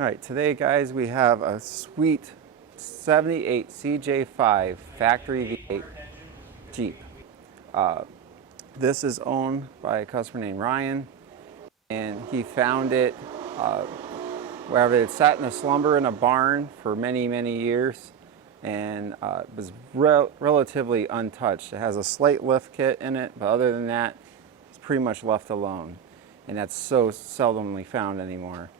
All right, today guys, we have a sweet 78 CJ5 factory V8 Jeep. This is owned by a customer named Ryan, and he found it wherever it sat in a slumber in a barn for many, many years, and it was relatively untouched. It has a slight lift kit in it, but other than that, it's pretty much left alone, and that's so seldomly found anymore.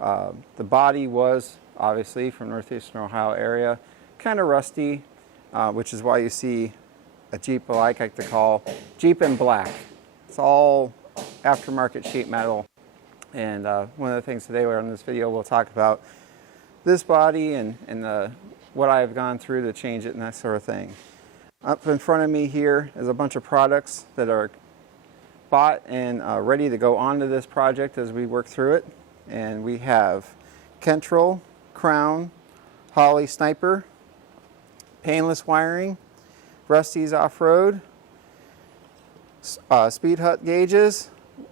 The body was obviously from northeastern Ohio area, kind of rusty, which is why you see a Jeep I like to call Jeep in black. It's all aftermarket sheet metal, and one of the things today in this video we'll talk about this body and what I've gone through to change it and that sort of thing. Up in front of me here is a bunch of products that are bought and ready to go onto this project as we work through it. And we have Kentrol, Crown, Holley Sniper, painless wiring, Rusty's Off-Road, Speed Hut gauges,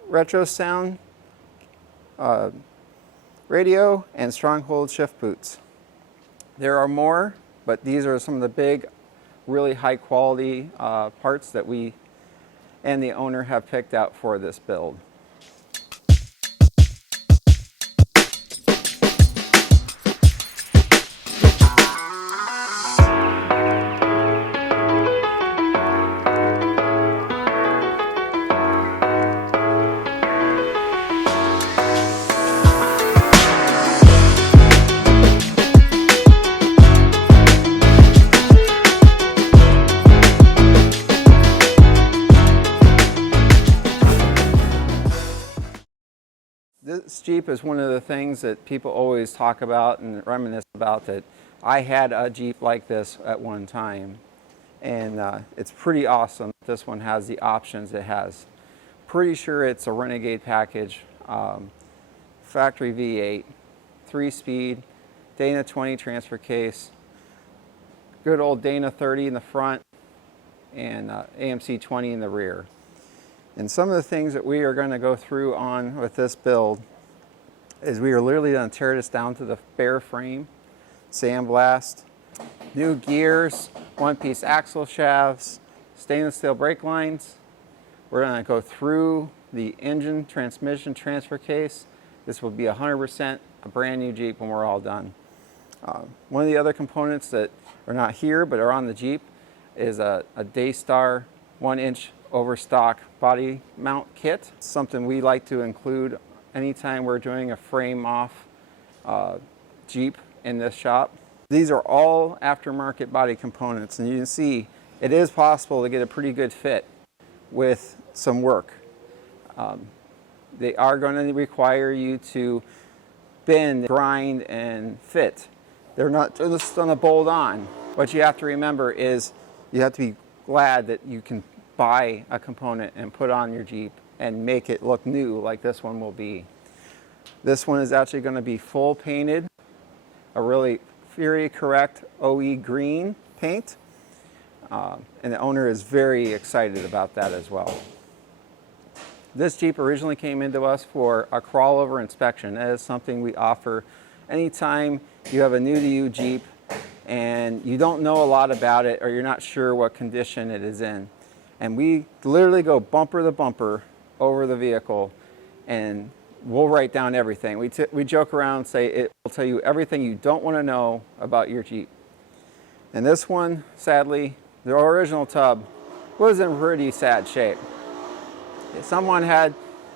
retro sound radio, and Stronghold shift boots. There are more, but these are some of the big, really high quality parts that we and the owner have picked out for this build. This Jeep is one of the things that people always talk about and reminisce about, that I had a Jeep like this at one time, and it's pretty awesome. This one has the options it has. Pretty sure it's a Renegade package, factory V8, 3-speed, Dana 20 transfer case, good old Dana 30 in the front, and AMC 20 in the rear. And some of the things that we are going to go through on with this build is we are literally going to tear this down to the bare frame, sandblast, new gears, one-piece axle shafts, stainless steel brake lines. We're going to go through the engine, transmission, transfer case. This will be 100% a brand new Jeep when we're all done. One of the other components that are not here but are on the Jeep is a Daystar 1-inch overstock body mount kit. It's something we like to include anytime we're doing a frame off Jeep in this shop. These are all aftermarket body components, and you can see it is possible to get a pretty good fit with some work. They are going to require you to bend, grind, and fit. They're not just going to bolt on. What you have to remember is you have to be glad that you can buy a component and put on your Jeep and make it look new like this one will be. This one is actually going to be full painted, a really very correct OE green paint, and the owner is very excited about that as well. This Jeep originally came into us for a crawl-over inspection. That is something we offer anytime you have a new-to-you Jeep and you don't know a lot about it or you're not sure what condition it is in. And we literally go bumper to bumper over the vehicle, and we'll write down everything. We joke around and say it will tell you everything you don't want to know about your Jeep. And this one, sadly, the original tub was in pretty sad shape. Someone had,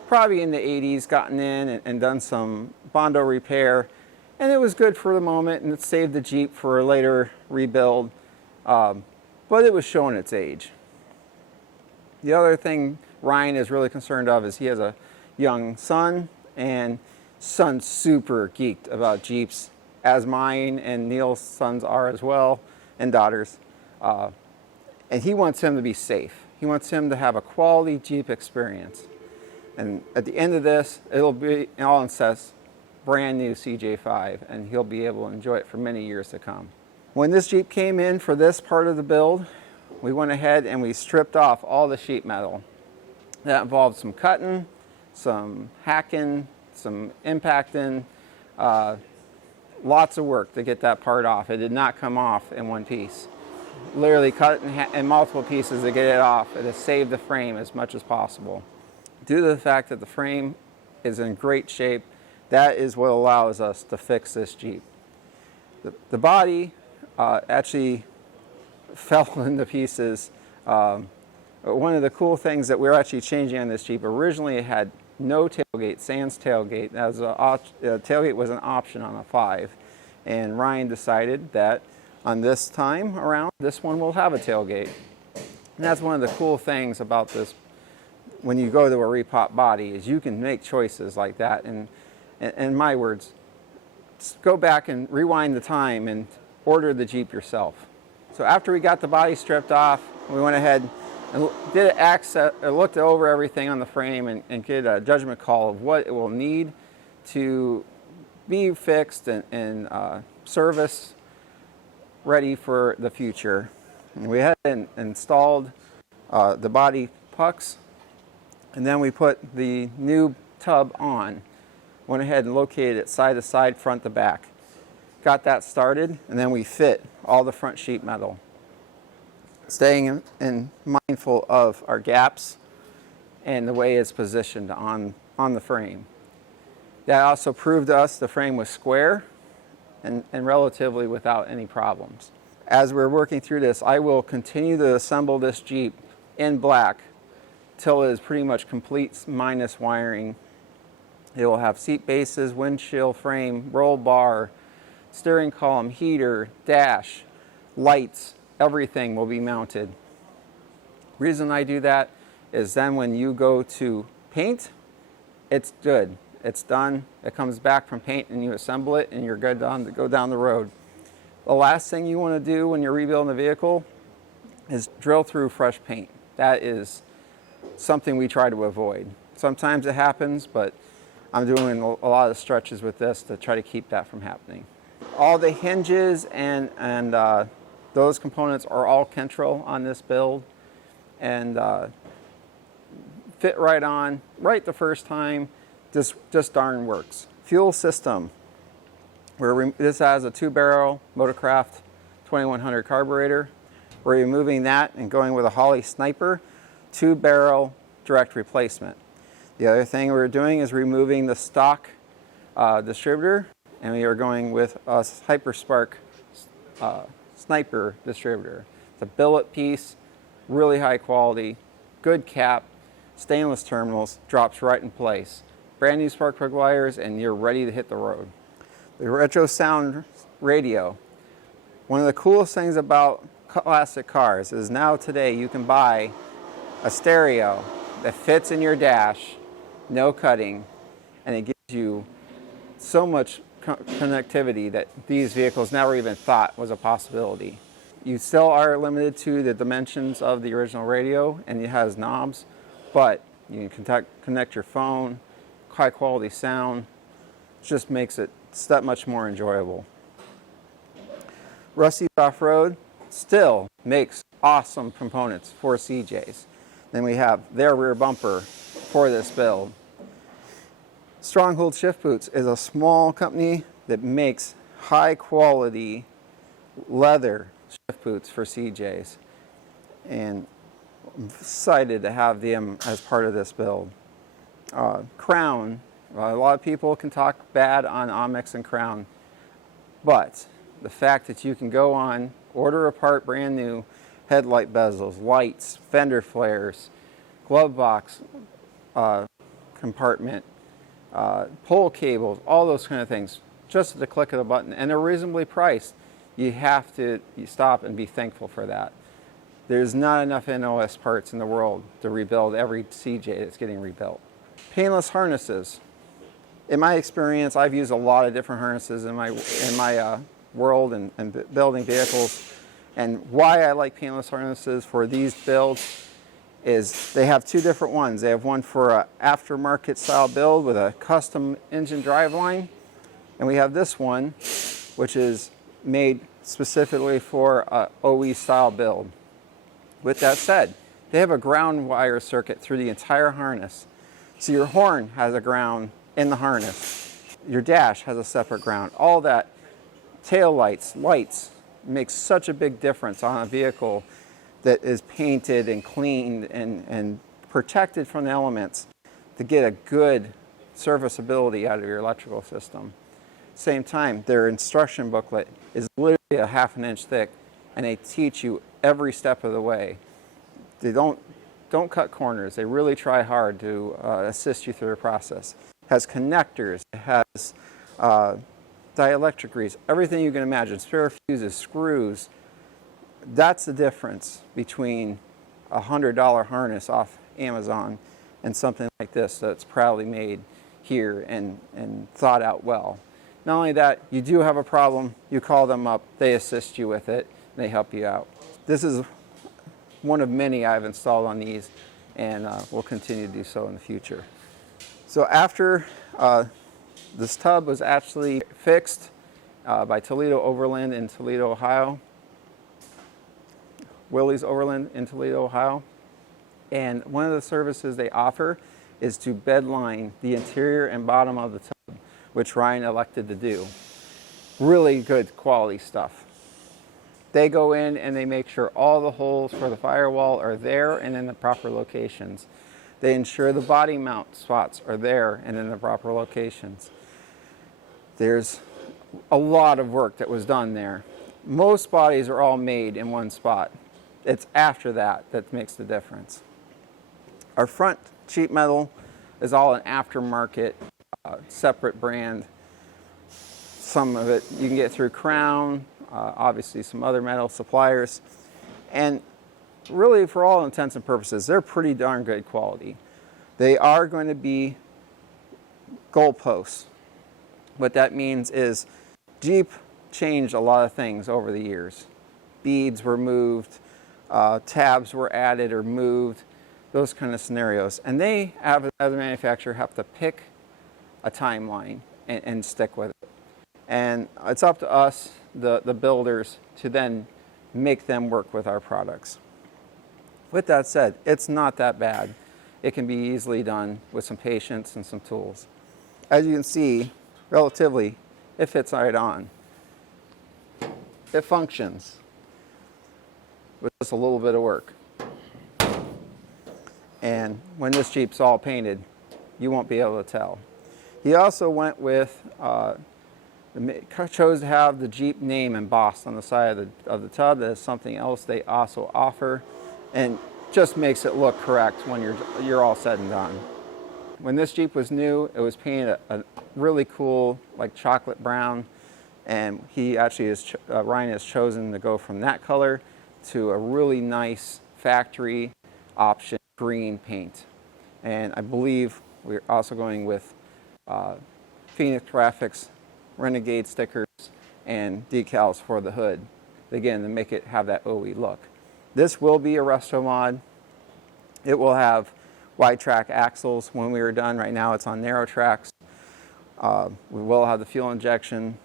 probably in the 80s, gotten in and done some Bondo repair, and it was good for the moment, and it saved the Jeep for a later rebuild, but it was showing its age. The other thing Ryan is really concerned of is he has a young son, and son's super geeked about Jeeps, as mine and Neil's sons are as well, and daughters. And he wants him to be safe. He wants him to have a quality Jeep experience. And at the end of this, it'll be, in all incest, brand new CJ5, and he'll be able to enjoy it for many years to come. When this Jeep came in for this part of the build, we went ahead and we stripped off all the sheet metal. That involved some cutting, some hacking, some impacting, Lots of work to get that part off. It did not come off in one piece. Literally cut it in multiple pieces to get it off and to save the frame as much as possible. Due to the fact that the frame is in great shape, that is what allows us to fix this Jeep. The body actually fell into pieces. One of the cool things that we're actually changing on this Jeep, originally it had no tailgate, sans tailgate. Tailgate was an option on a 5. And Ryan decided that on this time around, this one will have a tailgate. And that's one of the cool things about this, when you go to a repop body, is you can make choices like that. And in my words, go back and rewind the time and order the Jeep yourself. So after we got the body stripped off, we went ahead and did looked over everything on the frame and get a judgment call of what it will need to be fixed and service ready for the future. And we had installed the body pucks, and then we put the new tub on. Went ahead and located it side to side, front to back. Got that started, and then we fit all the front sheet metal, staying in mindful of our gaps and the way it's positioned on the frame. That also proved to us the frame was square and relatively without any problems. As we're working through this, I will continue to assemble this Jeep in black till it is pretty much complete minus wiring. It will have seat bases, windshield frame, roll bar, steering column, heater, dash, lights, everything will be mounted. Reason I do that is then when you go to paint, it's good. It's done. It comes back from paint and you assemble it and you're good to go down the road. The last thing you want to do when you're rebuilding the vehicle is drill through fresh paint. That is something we try to avoid. Sometimes it happens, but I'm doing a lot of stretches with this to try to keep that from happening. All the hinges and those components are all Kentrel on this build, and fit right on, right the first time. Just darn works. Fuel system. This has a 2-barrel Motorcraft 2100 carburetor. We're removing that and going with a Holley Sniper 2-barrel direct replacement. The other thing we're doing is removing the stock distributor, and we are going with a Hyperspark Sniper distributor. It's a billet piece, really high quality, good cap, stainless terminals, drops right in place. Brand new spark plug wires, and you're ready to hit the road. The retro sound radio. One of the coolest things about classic cars is now today you can buy a stereo that fits in your dash, no cutting, and it gives you so much connectivity that these vehicles never even thought was a possibility. You still are limited to the dimensions of the original radio, and it has knobs, but you can connect your phone, high quality sound. It just makes it that much more enjoyable. Rusty Off-Road still makes awesome components for CJs. Then we have their rear bumper for this build. Stronghold Shift Boots is a small company that makes high quality leather shift boots for CJs, and I'm excited to have them as part of this build. Crown, a lot of people can talk bad on Omex and Crown, but the fact that you can go on, order a part brand new, headlight bezels, lights, fender flares, glove box compartment, pull cables, all those kind of things, just at the click of the button, and they're reasonably priced. You have to stop and be thankful for that. There's not enough NOS parts in the world to rebuild every CJ that's getting rebuilt. Painless harnesses. In my experience, I've used a lot of different harnesses in my world and building vehicles. And why I like painless harnesses for these builds is they have two different ones. They have one for an aftermarket style build with a custom engine driveline, and we have this one, which is made specifically for a OE style build. With that said, they have a ground wire circuit through the entire harness. So your horn has a ground in the harness. Your dash has a separate ground. All that tail lights, lights make such a big difference on a vehicle that is painted and cleaned and protected from the elements to get a good serviceability out of your electrical system. Same time, their instruction booklet is literally a ½ inch thick, and they teach you every step of the way. They don't cut corners. They really try hard to assist you through the process. It has connectors. It has dielectric grease, everything you can imagine, spare fuses, screws. That's the difference between a $100 harness off Amazon and something like this that's proudly made here and thought out well. Not only that, you do have a problem, you call them up, they assist you with it, and they help you out. This is one of many I've installed on these, and will continue to do so in the future. So after this tub was actually fixed by Toledo Overland in Toledo, Ohio, Willie's Overland in Toledo, Ohio, and one of the services they offer is to bedline the interior and bottom of the tub, which Ryan elected to do. Really good quality stuff. They go in and they make sure all the holes for the firewall are there and in the proper locations. They ensure the body mount spots are there and in the proper locations. There's a lot of work that was done there. Most bodies are all made in one spot. It's after that that makes the difference. Our front sheet metal is all an aftermarket, separate brand. Some of it you can get through Crown, obviously some other metal suppliers. And really, for all intents and purposes, they're pretty darn good quality. They are going to be goalposts. What that means is Jeep changed a lot of things over the years. Beads were moved, tabs were added or moved, those kind of scenarios. And they, as a manufacturer, have to pick a timeline and stick with it. And it's up to us, the builders, to then make them work with our products. With that said, it's not that bad. It can be easily done with some patience and some tools. As you can see, relatively, it fits right on. It functions with just a little bit of work. And when this Jeep's all painted, you won't be able to tell. He also went with, chose to have the Jeep name embossed on the side of the tub. That is something else they also offer, and just makes it look correct when you're all said and done. When this Jeep was new, it was painted a really cool, like chocolate brown, and he actually Ryan has chosen to go from that color to a really nice factory option green paint. And I believe we're also going with Phoenix Graphics Renegade stickers and decals for the hood, again, to make it have that OE look. This will be a Resto-Mod. It will have wide track axles when we are done. Right now it's on narrow tracks. We will have the fuel injection.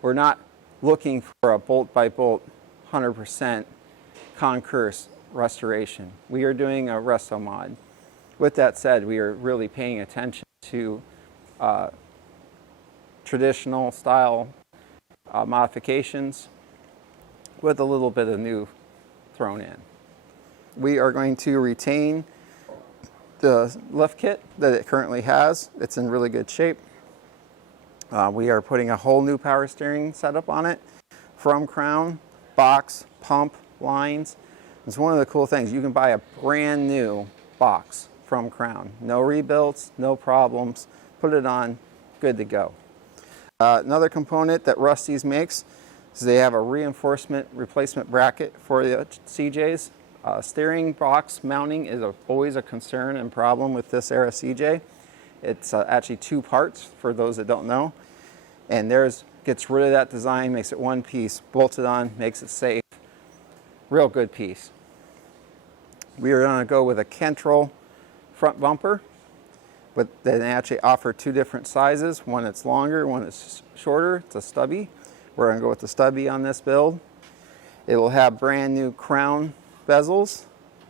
We're not looking for a bolt by bolt 100% concourse restoration. We are doing a Resto-Mod. With that said, we are really paying attention to traditional style modifications with a little bit of new thrown in. We are going to retain the lift kit that it currently has. It's in really good shape. We are putting a whole new power steering setup on it from Crown, box, pump, lines. It's one of the cool things. You can buy a brand new box from Crown. No rebuilds, no problems. Put it on, good to go. Another component that Rusty's makes is they have a reinforcement replacement bracket for the CJs. Steering box mounting is always a concern and problem with this era CJ. It's actually two parts for those that don't know. And theirs gets rid of that design, makes it one piece, bolts it on, makes it safe. Real good piece. We are going to go with a Kentrol front bumper, but they actually offer two different sizes. One that's longer, one that's shorter. It's a stubby. We're going to go with the stubby on this build. It will have brand new Crown bezels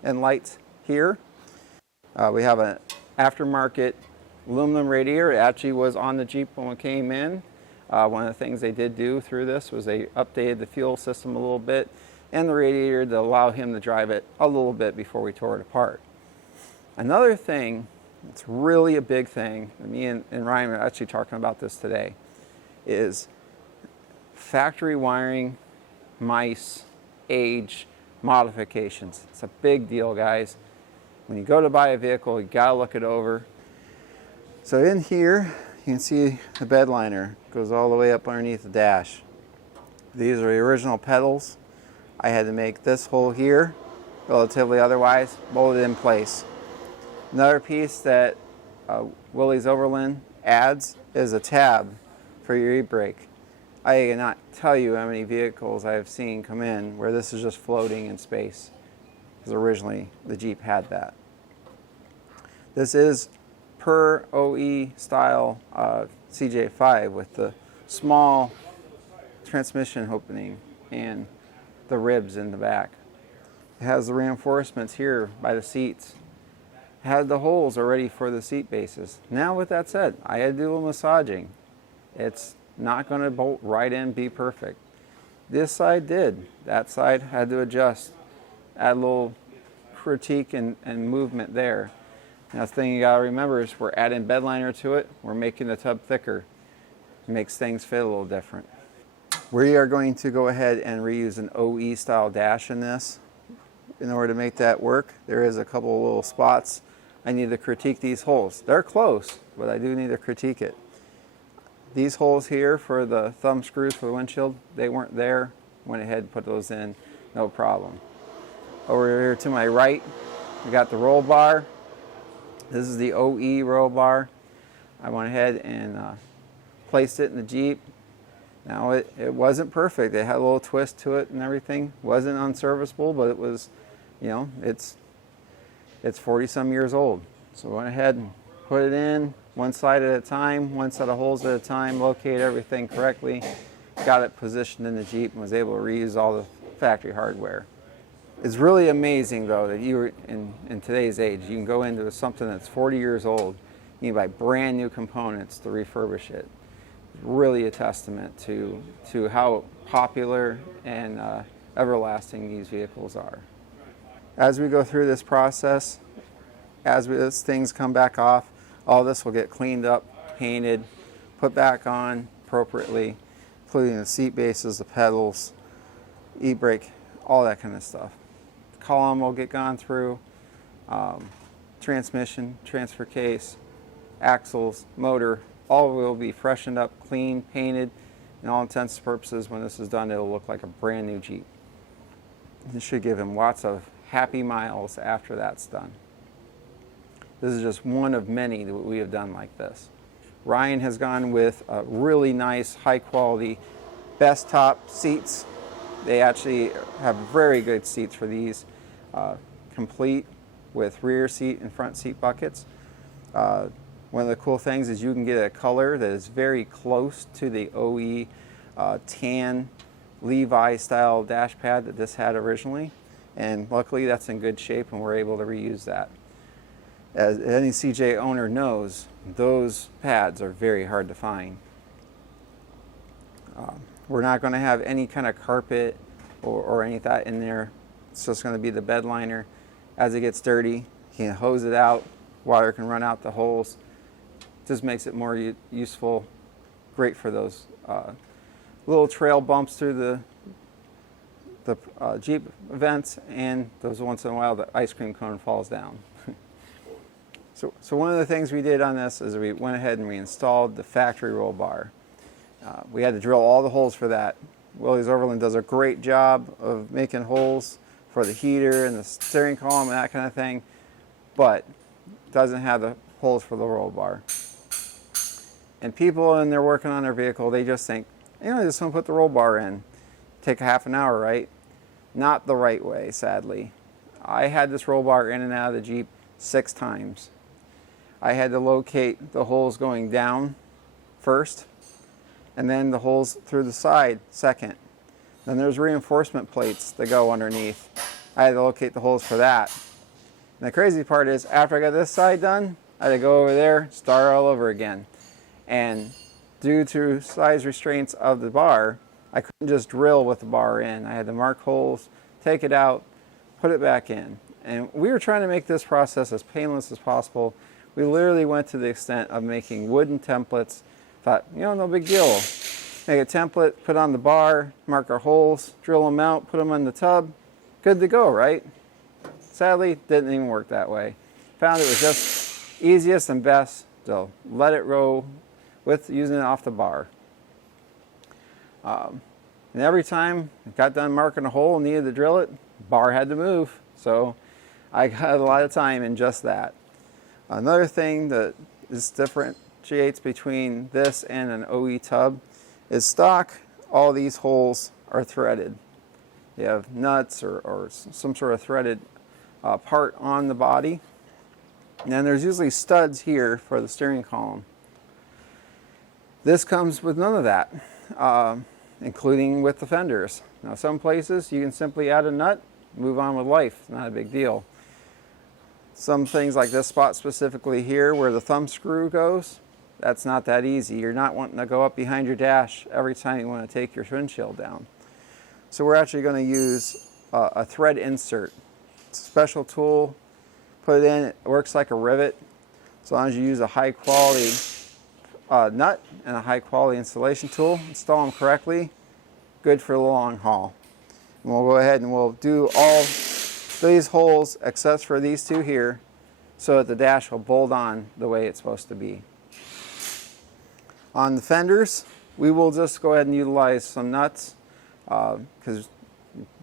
and lights here. We have an aftermarket aluminum radiator. It actually was on the Jeep when it came in. One of the things they did do through this was they updated the fuel system a little bit and the radiator to allow him to drive it a little bit before we tore it apart. Another thing, it's really a big thing, me and Ryan are actually talking about this today, is factory wiring, mice, age, modifications. It's a big deal, guys. When you go to buy a vehicle, you gotta look it over. So in here, you can see the bed liner goes all the way up underneath the dash. These are the original pedals. I had to make this hole here, relatively otherwise, molded in place. Another piece that Willys Overland adds is a tab for your e-brake. I cannot tell you how many vehicles I have seen come in where this is just floating in space, because originally the Jeep had that. This is per OE style CJ5 with the small transmission opening and the ribs in the back. It has the reinforcements here by the seats. It had the holes already for the seat bases. Now with that said, I had to do a little massaging. It's not going to bolt right in, be perfect. This side did. That side had to adjust, add a little critique and movement there. Now the thing you got to remember is we're adding bed liner to it. We're making the tub thicker. It makes things fit a little different. We are going to go ahead and reuse an OE style dash in this. In order to make that work, there is a couple of little spots. I need to critique these holes. They're close, but I do need to critique it. These holes here for the thumb screws for the windshield, they weren't there. Went ahead and put those in, no problem. Over here to my right, we got the roll bar. This is the OE roll bar. I went ahead and placed it in the Jeep. Now it wasn't perfect. It had a little twist to it and everything. Wasn't unserviceable, but it was, you know, it's 40 some years old. So I went ahead and put it in one side at a time, one set of holes at a time, locate everything correctly, got it positioned in the Jeep, and was able to reuse all the factory hardware. It's really amazing though that you were in today's age, you can go into something that's 40 years old, you can buy brand new components to refurbish it. It's really a testament to how popular and everlasting these vehicles are. As we go through this process, as things come back off, all this will get cleaned up, painted, put back on appropriately, including the seat bases, the pedals, e-brake, all that kind of stuff. The column will get gone through, transmission, transfer case, axles, motor, all will be freshened up, clean, painted. In all intents and purposes, when this is done, it'll look like a brand new Jeep. This should give him lots of happy miles after that's done. This is just one of many that we have done like this. Ryan has gone with really nice, high quality, best top seats. They actually have very good seats for these, complete with rear seat and front seat buckets. One of the cool things is you can get a color that is very close to the OE tan Levi style dash pad that this had originally. And luckily that's in good shape and we're able to reuse that. As any CJ owner knows, those pads are very hard to find. We're not going to have any kind of carpet or any of that in there. It's just going to be the bed liner. As it gets dirty, you can hose it out. Water can run out the holes. Just makes it more useful. Great for those little trail bumps through the Jeep vents, and those once in a while the ice cream cone falls down. So one of the things we did on this is we went ahead and we installed the factory roll bar. We had to drill all the holes for that. Willys Overland does a great job of making holes for the heater and the steering column and that kind of thing, but doesn't have the holes for the roll bar. And people, when they're working on their vehicle, they just think, you know, just gonna put the roll bar in. Take a half an hour, right? Not the right way, sadly. I had this roll bar in and out of the Jeep 6 times. I had to locate the holes going down first, and then the holes through the side second. Then there's reinforcement plates that go underneath. I had to locate the holes for that. And the crazy part is, after I got this side done, I had to go over there, start all over again. And due to size restraints of the bar, I couldn't just drill with the bar in. I had to mark holes, take it out, put it back in. And we were trying to make this process as painless as possible. We literally went to the extent of making wooden templates. Thought, you know, no big deal. Make a template, put on the bar, mark our holes, drill them out, put them in the tub. Good to go, right? Sadly, didn't even work that way. Found it was just easiest and best to let it roll with using it off the bar. And every time I got done marking a hole and needed to drill it, bar had to move. So I got a lot of time in just that. Another thing that differentiates between this and an OE tub is stock. All these holes are threaded. You have nuts or some sort of threaded part on the body. And then there's usually studs here for the steering column. This comes with none of that, including with the fenders. Now some places you can simply add a nut, move on with life, not a big deal. Some things like this spot specifically here where the thumb screw goes, that's not that easy. You're not wanting to go up behind your dash every time you want to take your windshield down. So we're actually going to use a thread insert. It's a special tool, put it in, it works like a rivet. As long as you use a high quality nut and a high quality installation tool, install them correctly, good for the long haul. And we'll go ahead and we'll do all these holes except for these two here so that the dash will bolt on the way it's supposed to be. On the fenders, we will just go ahead and utilize some nuts because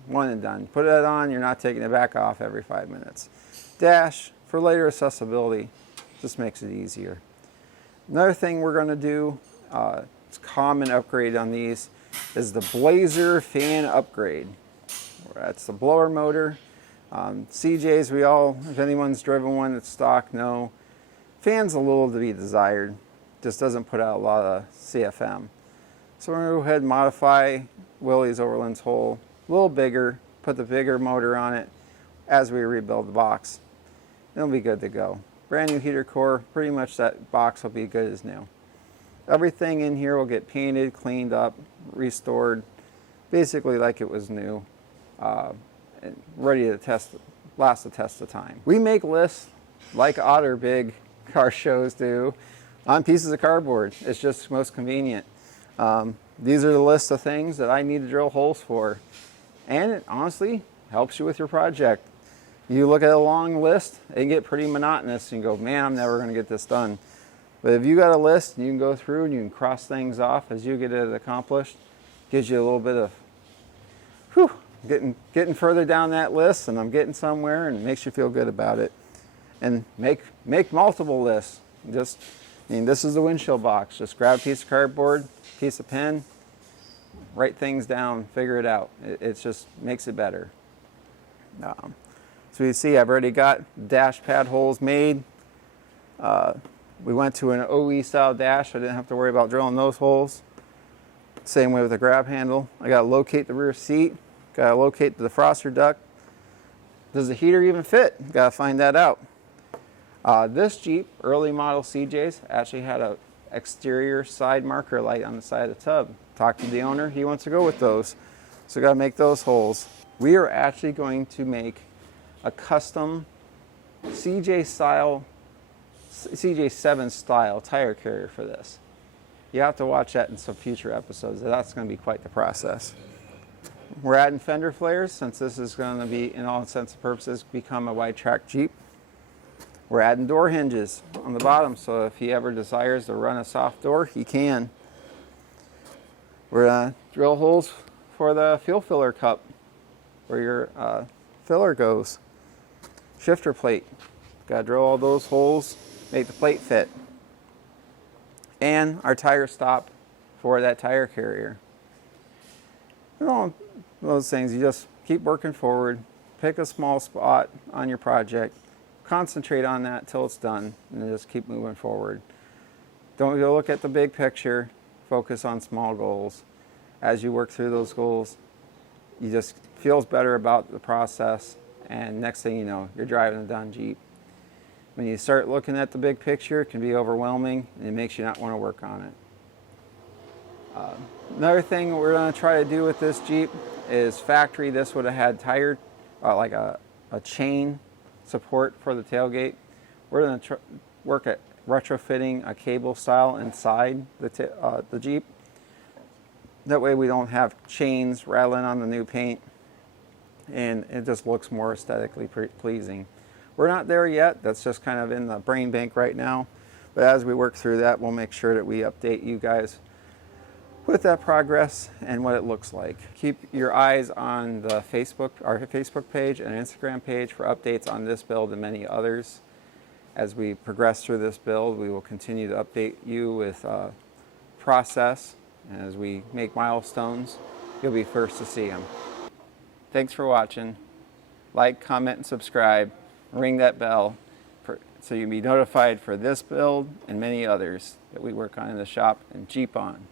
one and done. Put it on, you're not taking it back off every 5 minutes. Dash, for later accessibility, just makes it easier. Another thing we're going to do, it's a common upgrade on these, is the Blazer fan upgrade. That's the blower motor. CJs, we all, if anyone's driven one that's stock, know. Fan's a little to be desired. Just doesn't put out a lot of CFM. So we're going to go ahead and modify Willie's Overland's hole a little bigger, put the bigger motor on it as we rebuild the box. It'll be good to go. Brand new heater core, pretty much that box will be good as new. Everything in here will get painted, cleaned up, restored, basically like it was new, and ready to last the test of time. We make lists like other big car shows do on pieces of cardboard. It's just most convenient. These are the list of things that I need to drill holes for, and it honestly helps you with your project. You look at a long list, it can get pretty monotonous and you go, man, I'm never going to get this done. But if you got a list and you can go through and you can cross things off as you get it accomplished, gives you a little bit of, whew, getting further down that list, and I'm getting somewhere, and it makes you feel good about it. And make multiple lists. This is the windshield box. Just grab a piece of cardboard, piece of pen, write things down, figure it out. It just makes it better. So you see, I've already got dash pad holes made. We went to an OE style dash. I didn't have to worry about drilling those holes. Same way with the grab handle. I got to locate the rear seat. Got to locate the defroster duct. Does the heater even fit? Got to find that out. This Jeep, early model CJs, actually had an exterior side marker light on the side of the tub. Talked to the owner. He wants to go with those. So got to make those holes. We are actually going to make a custom CJ7 style tire carrier for this. You have to watch that in some future episodes. That's going to be quite the process. We're adding fender flares since this is going to be, in all intents and purposes, become a wide track Jeep. We're adding door hinges on the bottom, so if he ever desires to run a soft door, he can. We're going to drill holes for the fuel filler cup where your filler goes. Shifter plate. Got to drill all those holes, make the plate fit. And our tire stop for that tire carrier. You know, those things, you just keep working forward, pick a small spot on your project, concentrate on that till it's done, and then just keep moving forward. Don't go look at the big picture, focus on small goals. As you work through those goals, you just feels better about the process, and next thing you know, you're driving a done Jeep. When you start looking at the big picture, it can be overwhelming, and it makes you not want to work on it. Another thing we're going to try to do with this Jeep is factory. This would have had tire, like a chain support for the tailgate. We're going to work at retrofitting a cable style inside the Jeep. That way we don't have chains rattling on the new paint, and it just looks more aesthetically pleasing. We're not there yet. That's just kind of in the brain bank right now. But as we work through that, we'll make sure that we update you guys with that progress and what it looks like. Keep your eyes on the our Facebook page and Instagram page for updates on this build and many others. As we progress through this build, we will continue to update you with process. And as we make milestones, you'll be first to see them. Thanks for watching. Like, comment, and subscribe. Ring that bell so you'll be notified for this build and many others that we work on in the shop and Jeep on.